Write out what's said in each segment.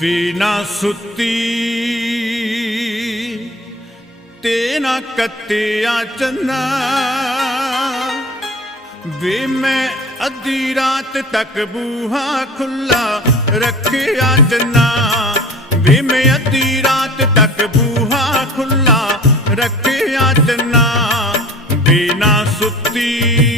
ਵੀ ਸੁੱਤੀ ਤੇ ਨਾ ਕੱਟਿਆ ਚੰਨਾ। ਵੇ ਮੈਂ ਅੱਧੀ ਰਾਤ ਤੱਕ ਬੂਹਾ ਖੁੱਲਾ ਰੱਖਿਆ ਜਨਾ ਵੇ ਮੈਂ ਅੱਧੀ ਰਾਤ ਤੱਕ ਬੂਹਾ ਖੁੱਲਾ ਰੱਖਿਆ ਜਨਾ ਬਿਨਾ ਸੁੱਤੀ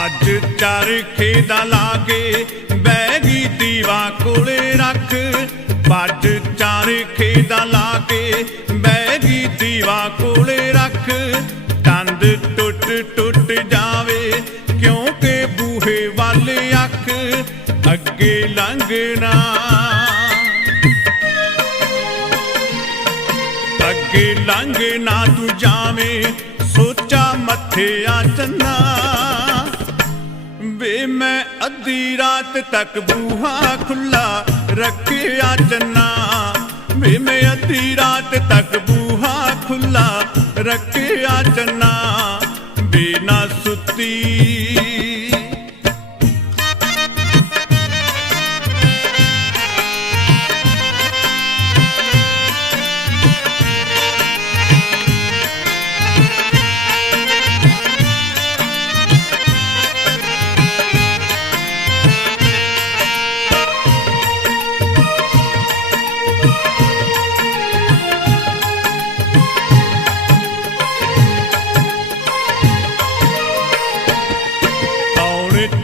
ਭੱਜ ਚਰਖੇ ਦਾ ਲਾਗੇ ਬੈਗੀ ਦੀਵਾ ਕੋਲੇ ਰੱਖ। ਭੱਜ ਚਰਖੇ ਦਾ ਲਾਗੇ ਬੈਗੀ ਦੀਵਾ ਕੋਲੇ ਰੱਖ। ਦੰਦ ਟੁੱਟ ਟੁੱਟ ਜਾਵੇ, ਕਿਉਂਕਿ ਬੂਹੇ ਵੱਲ ਅੱਖ ਅੱਗੇ ਲੰਘਣਾ। ਅੱਗੇ ਲੰਘ ਨਾ ਤੂੰ ਜਾਵੇਂ, ਸੋਚਾ ਮੱਥੇ ਆ ਚੰਨਾ। ਵੇ ਮੈਂ ਅੱਧੀ ਰਾਤ ਤੱਕ ਬੂਹਾ ਖੁੱਲਾ ਰੱਖਿਆ ਚੰਨਾ ਵੇ ਮੈਂ ਅੱਧੀ ਰਾਤ ਤੱਕ ਬੂਹਾ ਖੁੱਲਾ ਰੱਖਿਆ ਚੰਨਾ ਬਿਨਾ ਸੁੱਤੀ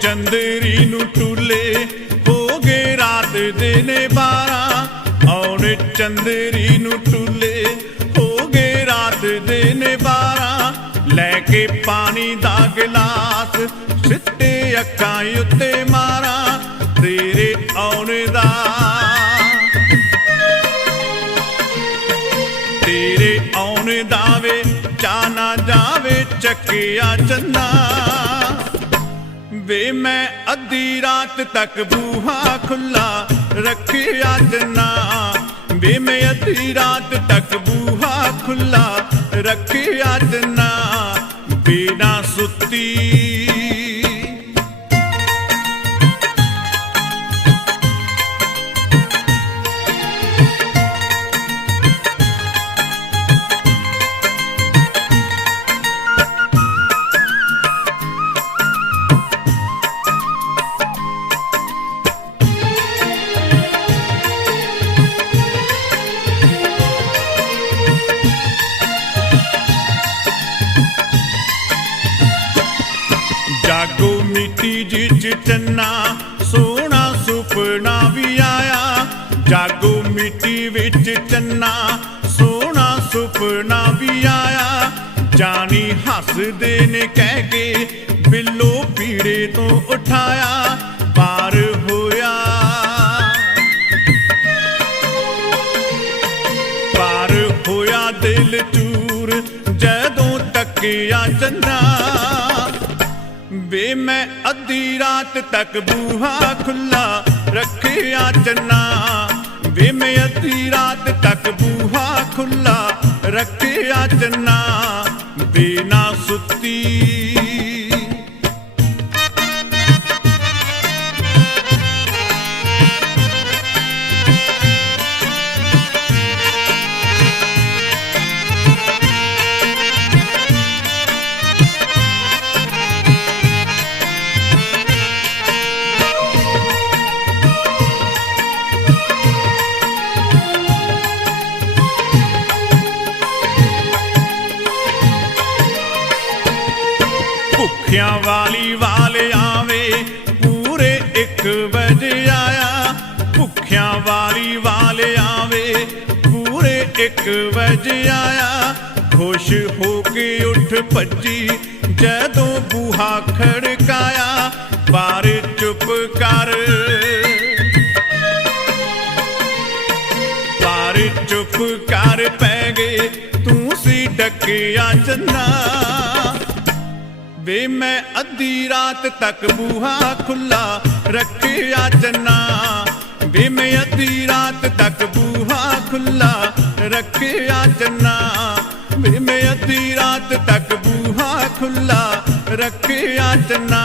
ਚੰਦਰੀ ਨੂੰ ਟੁੱਲੇ ਹੋ ਗਏ ਰਾਤ ਦੇ ਨੇ ਬਾਰਾਂ ਔਰ ਚੰਦਰੀ ਨੂੰ ਟੁੱਲੇ ਹੋ ਗਏ ਰਾਤ ਦੇ ਨੇ ਬਾਰਾਂ ਲੈ ਕੇ ਪਾਣੀ ਦਾ ਗਲਾਸ ਸਿੱਟੇ ਅੱਖਾਂ ਉੱਤੇ ਮਾਰਾਂ। ਤੇਰੇ ਆਉਣ ਦਾ ਤੇਰੇ ਆਉਣ ਦਾ ਵੇ ਚਾ ਨਾ ਜਾਵੇ ਚੱਕਿਆ ਚੰਨਾ। ਵੇ ਮੈਂ ਅੱਧੀ ਰਾਤ ਤੱਕ ਬੂਹਾ ਖੁੱਲਾ ਰੱਖਿਆ ਜਨਾ ਵੇ ਮੈਂ ਅੱਧੀ ਰਾਤ ਤੱਕ ਬੂਹਾ ਖੁੱਲਾ ਰੱਖਿਆ ਜਨਾ ਬਿਨਾ ਸੁੱਤੀ ਮਿੱਟੀ ਜਿਚ ਚੰਨਾ, ਸੋਹਣਾ ਸੁਪਨਾ ਵੀ ਆਇਆ। ਜਾਗੋ ਮਿੱਟੀ ਵਿੱਚ ਚੰਨਾ, ਸੋਹਣਾ ਸੁਪਨਾ ਵੀ ਆਇਆ। ਜਾਨੀ ਹੱਸਦੇ ਨੇ ਕਹਿ ਕੇ ਬਿੱਲੋ ਪੀੜੇ ਤੋਂ ਉਠਾਇਆ। ਪਾਰ ਹੋਇਆ। ਪਾਰ ਹੋਇਆ ਦਿਲ ਚੂਰ, ਜਦੋਂ ਤੱਕਿਆ ਚੰਨਾ। ਵੇ ਮੈਂ ਅੱਧੀ ਰਾਤ ਤੱਕ ਬੂਹਾ ਖੁੱਲਾ ਰੱਖਿਆ ਚੰਨਾ ਵੇ ਮੈਂ ਅੱਧੀ ਰਾਤ ਤੱਕ ਬੂਹਾ ਖੁੱਲਾ ਰੱਖਿਆ ਚੰਨਾ ਭੁੱਖਿਆਂ ਵਾਲੀ ਵਾਲ ਆਵੇ। ਪੂਰੇ 1 ਵਜੇ ਆਇਆ। ਭੁੱਖਿਆਂ ਵਾਲੀ ਵਾਲ ਆਵੇ। ਪੂਰੇ 1 ਵਜੇ ਆਇਆ। ਖੁਸ਼ ਹੋ ਕੇ ਉੱਠ ਭੱਜੀ। ਜਦੋਂ ਬੂਹਾ ਖੜਕਾਇਆ, ਬਾਹਰ ਚੁੱਪ ਕਰ। ਸਾਰੇ ਚੁੱਪ ਕਰ ਪੈ ਗਏ। ਤੂੰ ਸੀ ਡੱਕਿਆ ਚੰਨਾ ਵੇ ਮੈਂ ਅੱਧੀ ਰਾਤ ਤੱਕ ਬੂਹਾ ਖੁੱਲਾ ਰੱਖਿਆ ਚੰਨਾ ਵੇ ਮੈਂ ਅੱਧੀ ਰਾਤ ਤੱਕ ਬੂਹਾ ਖੁੱਲਾ ਰੱਖਿਆ ਚੰਨਾ ਵੇ ਮੈਂ ਅੱਧੀ ਰਾਤ ਤੱਕ ਬੂਹਾ ਖੁੱਲਾ ਰੱਖਿਆ ਚੰਨਾ